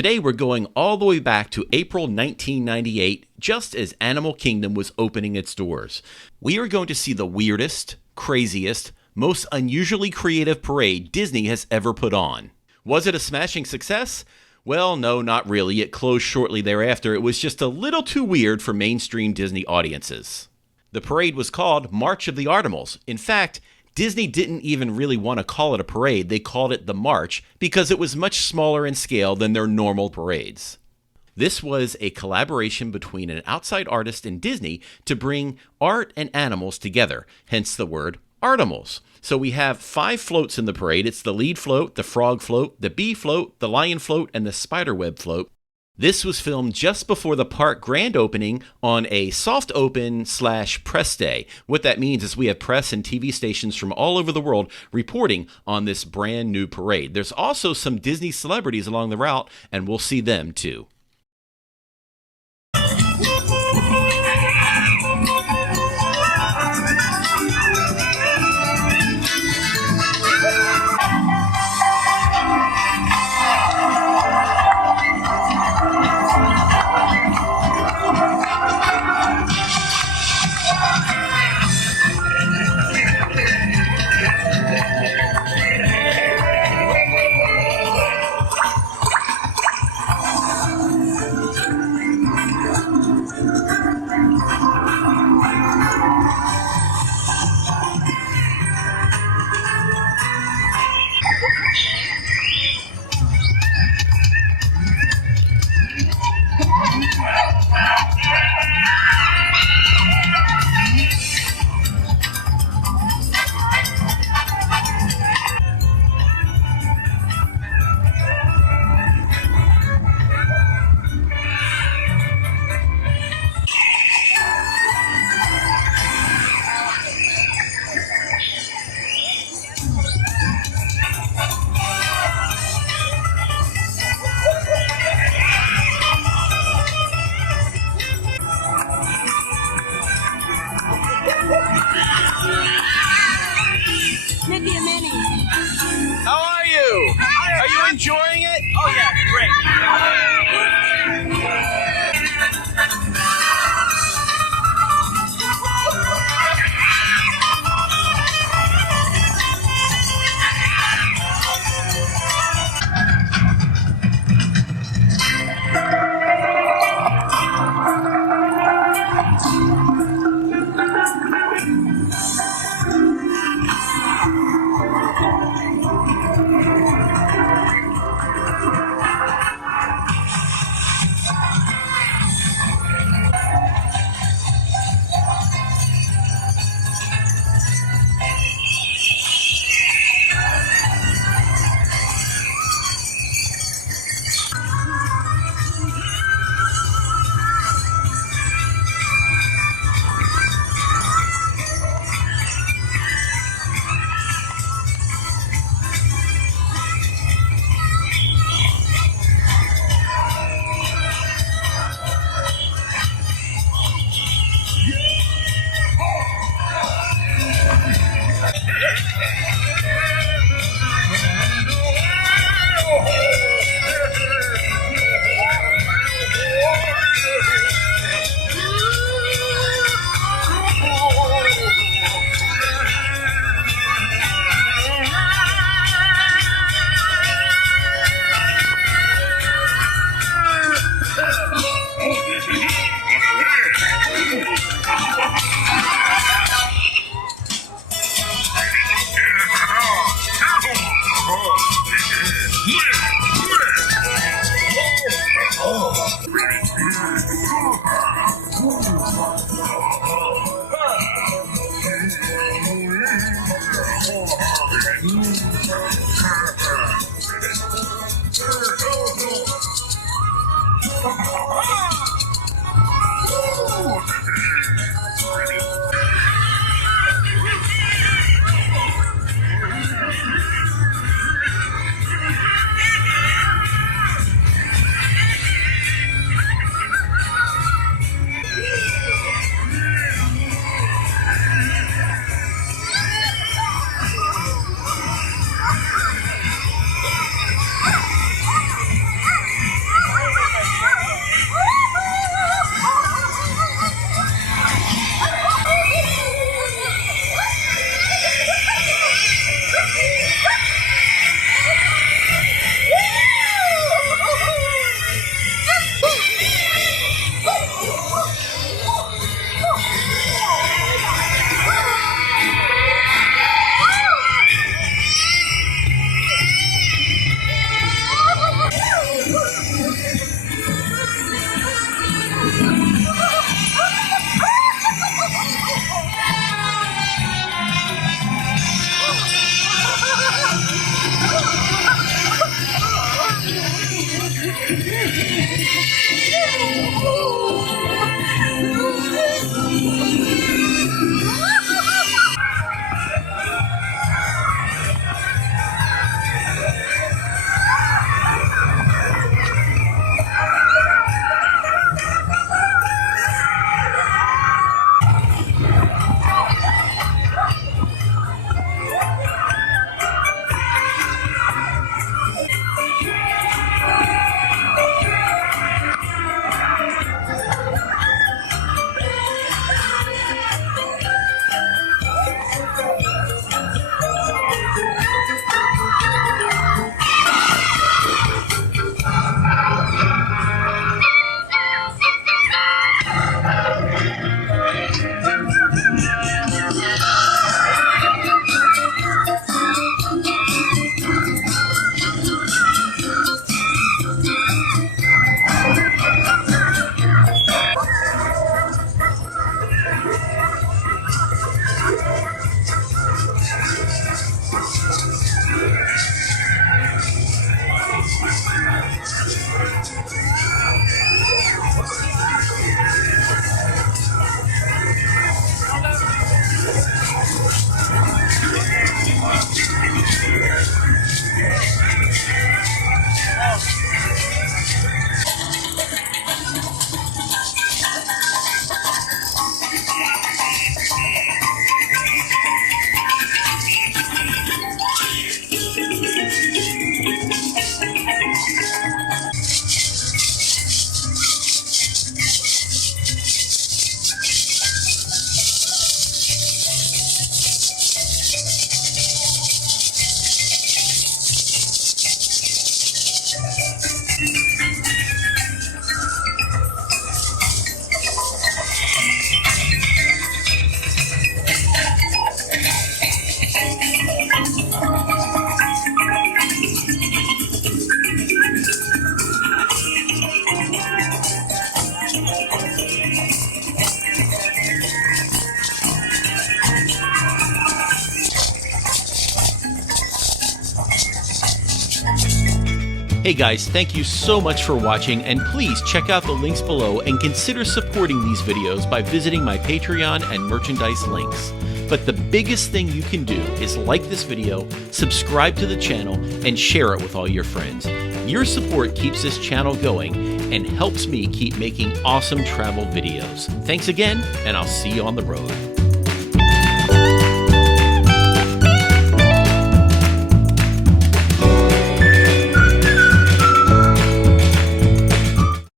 Today we're going all the way back to April 1998, just as Animal Kingdom was opening its doors. We are going to see the weirdest, craziest, most unusually creative parade Disney has ever put on. Was it a smashing success? Well, no, not really. It closed shortly thereafter. It was just a little too weird for mainstream Disney audiences. The parade was called March of the Artimals. In fact, Disney didn't even really want to call it a parade. They called it the March because it was much smaller in scale than their normal parades. This was a collaboration between an outside artist and Disney to bring art and animals together, hence the word Artimals. So we have 5 floats in the parade. It's the lead float, the frog float, the bee float, the lion float, and the spiderweb float. This was filmed just before the park grand opening on a soft open / press day. What that means is we have press and TV stations from all over the world reporting on this brand new parade. There's also some Disney celebrities along the route, and we'll see them too. Mickey and Minnie. How are you? Are you enjoying it? Oh yeah, great. Hey guys, thank you so much for watching, and please check out the links below and consider supporting these videos by visiting my Patreon and merchandise links. But the biggest thing you can do is like this video, subscribe to the channel, and share it with all your friends. Your support keeps this channel going and helps me keep making awesome travel videos. Thanks again, and I'll see you on the road.